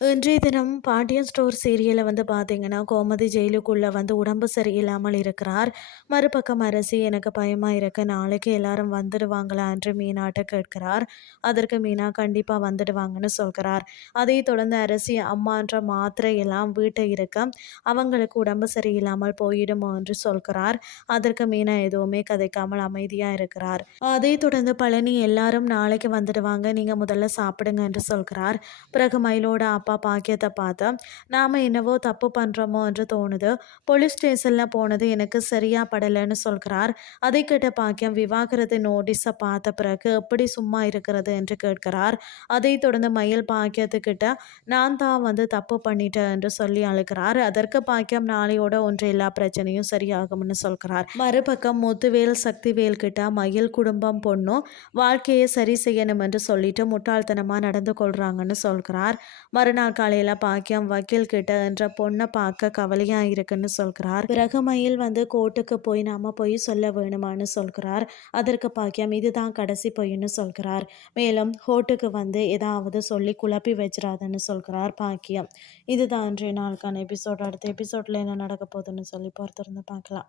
இன்றைய தினம் பாண்டியன் ஸ்டோர் சீரியலை வந்து பார்த்தீங்கன்னா கோமதி ஜெயிலுக்குள்ளே வந்து உடம்பு சரியில்லாமல் இருக்கிறார். மறுபக்கம் அரசி எனக்கு பயமாக இருக்கு. நாளைக்கு எல்லாரும் வந்துடுவாங்களா? என்று மீனாட்ட கேட்கிறார். அதற்கு மீனா கண்டிப்பாக வந்துடுவாங்கன்னு சொல்கிறார். அதை தொடர்ந்து அரசி அம்மான்ற மாத்திரை எல்லாம் வீட்டை இருக்க அவங்களுக்கு உடம்பு சரியில்லாமல் போயிடுமோ? என்று சொல்கிறார். அதற்கு மீனா எதுவுமே கதைக்காமல் அமைதியாக இருக்கிறார். அதை தொடர்ந்து பழனி எல்லாரும் நாளைக்கு வந்துடுவாங்க. நீங்கள் முதல்ல சாப்பிடுங்க என்று சொல்கிறார். பிறகு மயிலோட அப்பா பாக்கியத்தை பார்த்தா நாம் என்னவோ தப்பு பண்ணுறோமோ என்று தோணுது. போலீஸ் ஸ்டேஷனில் போனது எனக்கு சரியா படலைன்னு சொல்கிறார். அதை கேட்ட பாக்கியம் விவாகரத்து நோட்டீஸை பார்த்த பிறகு எப்படி சும்மா இருக்கிறது என்று கேட்கிறார். அதை தொடர்ந்து மயில் பாக்கியத்துக்கிட்ட நான் தான் வந்து தப்பு பண்ணிட்டேன் என்று சொல்லி அழுகிறார். அதற்கு பாக்கியம் நாளையோட ஒன்று எல்லா பிரச்சனையும் சரியாகும்னு சொல்கிறார். மறுபக்கம் முத்துவேல் சக்திவேல் கிட்ட மயில் குடும்பம் பொண்ணும் வாழ்க்கையை சரி செய்யணும் என்று சொல்லிட்டு முட்டாள்தனமாக நடந்து கொள்றாங்கன்னு சொல்கிறார். மறு மறுநாள் காலையில் பாக்கியம் வக்கீல் கிட்ட என்ற பொண்ணை பார்க்க கவலையாக இருக்குன்னு சொல்கிறார். பிறகு மயில் வந்து கோர்ட்டுக்கு போய் நாம போய் சொல்ல வேணுமான்னு சொல்கிறார். அதற்கு பாக்கியம் இதுதான் கடைசி பொய்ன்னு சொல்கிறார். மேலும் கோர்ட்டுக்கு வந்து ஏதாவது சொல்லி குழப்பி வச்சிடாதுன்னு சொல்கிறார் பாக்கியம். இதுதான் இன்றைய நாளுக்கான எபிசோட் அடுத்த எபிசோட்ல என்ன நடக்க போகுதுன்னு சொல்லி பொறுத்திருந்து பார்க்கலாம்.